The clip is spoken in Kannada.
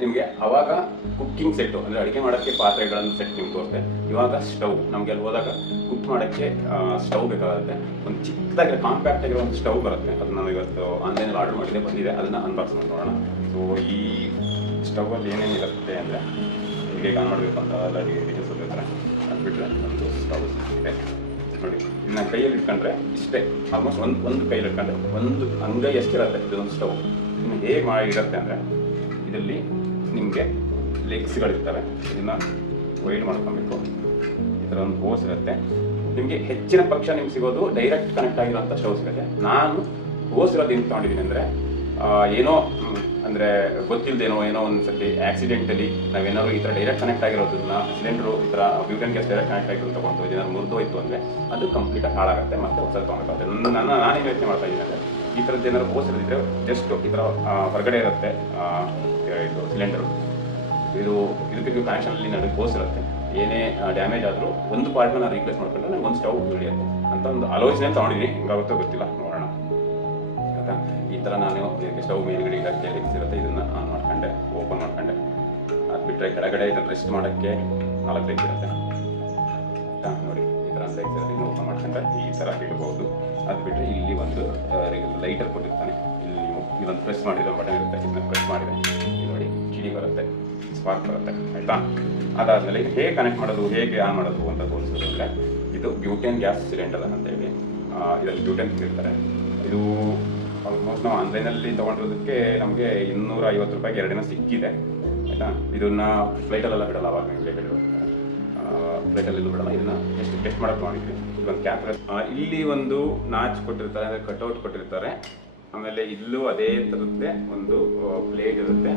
ನಿಮಗೆ ಅವಾಗ ಕುಕ್ಕಿಂಗ್ ಸೆಟ್ಟು ಅಂದರೆ ಅಡುಗೆ ಮಾಡೋಕ್ಕೆ ಪಾತ್ರೆಗಳನ್ನು ಸೆಟ್ ನಿಮ್ಗೆ ತೋರಿಸ್ತೆ. ಇವಾಗ ಸ್ಟವ್ ನಮಗೆ ಅಲ್ಲಿ ಹೋದಾಗ ಕುಕ್ ಮಾಡೋಕ್ಕೆ ಸ್ಟವ್ ಬೇಕಾಗುತ್ತೆ. ಒಂದು ಚಿಕ್ಕದಾಗಿ ಕಾಂಪ್ಯಾಕ್ಟ್ ಆಗಿರೋ ಒಂದು ಸ್ಟವ್ ಬರುತ್ತೆ. ಅದು ನಾನು ಇವತ್ತು ಆನ್ಲೈನಲ್ಲಿ ಆರ್ಡರ್ ಮಾಡಿದೆ, ಬಂದಿದೆ. ಅದನ್ನು ಅನ್ಬಾಕ್ಸ್ ಮಾಡಿ ನೋಡೋಣ. ಸೊ ಈ ಸ್ಟವಲ್ಲಿ ಏನೇನಿರುತ್ತೆ ಅಂದರೆ ಹೇಗೆ ಆನ್ ಮಾಡಬೇಕು ಅಂತ ಎಲ್ಲ ಡೀಟೇಲ್ಸ್ ಹೋಗಿರ್ತಾರೆ. ಅದು ಬಿಟ್ಟರೆ ಒಂದು ಸ್ಟವ್ ಇದೆ ನೋಡಿ. ಇದನ್ನ ಕೈಯಲ್ಲಿ ಇಟ್ಕೊಂಡ್ರೆ ಇಷ್ಟೇ, ಆಲ್ಮೋಸ್ಟ್ ಒಂದು ಕೈಯಲ್ಲಿ ಇಟ್ಕೊಂಡ್ರೆ ಒಂದು ಅಂಗೈ ಎಷ್ಟಿರುತ್ತೆ ಇದೊಂದು ಸ್ಟವ್. ಇನ್ನು ಹೇಗೆ ಮಾಡಿರುತ್ತೆ ಅಂದರೆ ಇದರಲ್ಲಿ ನಿಮಗೆ ಲೆಗ್ಸ್ಗಳಿರ್ತವೆ. ಇದನ್ನು ವೈಡ್ ಮಾಡ್ಕೊಬೇಕು. ಈ ಥರ ಒಂದು ಹೋಸ್ ಇರುತ್ತೆ. ನಿಮಗೆ ಹೆಚ್ಚಿನ ಪಕ್ಷ ನಿಮ್ಗೆ ಸಿಗೋದು ಡೈರೆಕ್ಟ್ ಕನೆಕ್ಟ್ ಆಗಿರೋಂಥ ಸ್ಟವ್ ಸಿಗುತ್ತೆ. ನಾನು ಹೋಸ್ ಇರೋದು ಏನು ತೊಗೊಂಡಿದ್ದೀನಿ ಅಂದರೆ ಏನೋ ಅಂದರೆ ಗೊತ್ತಿಲ್ಲದೇನೋ ಏನೋ ಒಂದು ಸತಿ ಆಕ್ಸಿಡೆಂಟಲಿ ನಾವೇನಾದ್ರು ಈ ಥರ ಡೈರೆಕ್ಟ್ ಕನೆಕ್ಟ್ ಆಗಿರೋದನ್ನ ಸಿಲಿಂಡ್ರು ಈ ಥರ ಬ್ಯೂಟನ್ ಗ್ಯಾಸ್ ಡೈರೆಕ್ಟ್ ಕನೆಕ್ಟ್ ಆಗಿರೋದು ತೊಗೊಂಡು ಏನಾದ್ರು ಮುರಿದೋಯ್ತು ಅಂದರೆ ಅದು ಕಂಪ್ಲೀಟಾಗಿ ಹಾಳಾಗುತ್ತೆ, ಮತ್ತು ಹೊಸದು ತೊಗೊಳಕ್ಕಾಗುತ್ತೆ. ನಾನೇನು ಯೋಚನೆ ಮಾಡ್ತಾ ಇದ್ದೀನಿ ಅಂದರೆ ಈ ಥರದ್ದು ಏನಾದ್ರು ಹೋಸ್ ಇರೋದಿದ್ರೆ ಜಸ್ಟ್ ಈ ಥರ ಹೊರಗಡೆ ಇರುತ್ತೆ ಇದು ಸಿಲಿಂಡರು, ಇದಕ್ಕೆ ಕನೆಕ್ಷನಲ್ಲಿ ನನಗೆ ಹೋಸ್ ಇರುತ್ತೆ. ಏನೇ ಡ್ಯಾಮೇಜ್ ಆದರೂ ಒಂದು ಪಾರ್ಟ್ನ ನಾನು ರೀಪ್ಲೇಸ್ ಮಾಡ್ಕೊಂಡ್ರೆ ನಂಗೆ ಒಂದು ಸ್ಟವ್ ಉಳಿಯುತ್ತೆ ಅಂತ ಒಂದು ಆಲೋಚನೆ ತೊಗೊಂಡಿದ್ದೀನಿ. ಹಿಂಗಾಗುತ್ತೋ ಗೊತ್ತಿಲ್ಲ, ನೋಡೋಣ. ಆಯಿತಾ, ಈ ಥರ ನಾನು ಇದಕ್ಕೆ ಸ್ಟವ್ ಮೇಲ್ಗಡೆ ಇಡಕ್ಕೆ ಲೆಗ್ಸ್ ಇರುತ್ತೆ. ಇದನ್ನು ಆನ್ ಮಾಡ್ಕೊಂಡೆ, ಓಪನ್ ಮಾಡ್ಕೊಂಡೆ. ಅದು ಬಿಟ್ಟರೆ ಕೆಳಗಡೆ ಇದನ್ನು ರೆಸ್ಟ್ ಮಾಡೋಕ್ಕೆ 4 ಲೆಗ್ಸ್ ಇರುತ್ತೆ. ಆಯಿತಾ, ನೋಡಿ ಈ ಥರ ಲೆಗ್ಸ್ ಇರುತ್ತೆ. ಇದನ್ನು ಓಪನ್ ಮಾಡ್ಕೊಂಡ್ರೆ ಈ ಥರ ಇಡಬಹುದು. ಅದು ಬಿಟ್ಟರೆ ಇಲ್ಲಿ ಒಂದು ಲೈಟರ್ ಕೊಟ್ಟಿರ್ತಾನೆ. ಇಲ್ಲಿ ಇದೊಂದು ಪ್ರೆಸ್ ಮಾಡಿರೋ ಬಟನ್ ಇರುತ್ತೆ. ಇದನ್ನ ಪ್ರೆಸ್ ಮಾಡಿದರೆ ಇಲ್ಲಿ ನೋಡಿ ಕಿಡಿ ಬರುತ್ತೆ, ಸ್ಪಾರ್ಕ್ ಬರುತ್ತೆ. ಆಯಿತಾ, ಅದಾದಮೇಲೆ ಹೇಗೆ ಕನೆಕ್ಟ್ ಮಾಡೋದು, ಹೇಗೆ ಆನ್ ಮಾಡೋದು ಅಂತ ತೋರಿಸೋದಂದರೆ ಇದು ಬ್ಯೂಟೇನ್ ಗ್ಯಾಸ್ ಸಿಲಿಂಡರ್ ಅಂತೇಳಿ ಇದರಲ್ಲಿ ಬ್ಯೂಟೇನ್ ತುಂಬಿರ್ತಾರೆ. ಇದು ಆಲ್ಮೋಸ್ಟ್ ನಾವು ಆನ್ಲೈನಲ್ಲಿ ತೊಗೊಂಡಿರೋದಕ್ಕೆ ನಮಗೆ 250 ರೂಪಾಯಿಗೆ 2 ಸಿಕ್ಕಿದೆ. ಆಯಿತಾ, ಇದನ್ನು ಫ್ಲೈಟಲ್ಲೆಲ್ಲ ಬಿಡಲ್ಲ. ಅವಾಗ ನೀವು ಫ್ಲೈಟಲ್ಲೆಲ್ಲೂ ಬಿಡಲ್ಲ. ಇದನ್ನು ಎಷ್ಟು ಟೆಸ್ಟ್ ಮಾಡೋಕ್ಕೆ ಮಾಡಿದ್ವಿ. ಇದೊಂದು ಕ್ಯಾಪ್, ಇಲ್ಲಿ ಒಂದು ನಾಚ್ ಕೊಟ್ಟಿರ್ತಾರೆ, ಅಂದರೆ ಕಟ್ಔಟ್ ಕೊಟ್ಟಿರ್ತಾರೆ. ಆಮೇಲೆ ಇಲ್ಲೂ ಅದೇ ಥರದ್ದೇ ಒಂದು ಪ್ಲೇಟ್ ಇರುತ್ತೆ.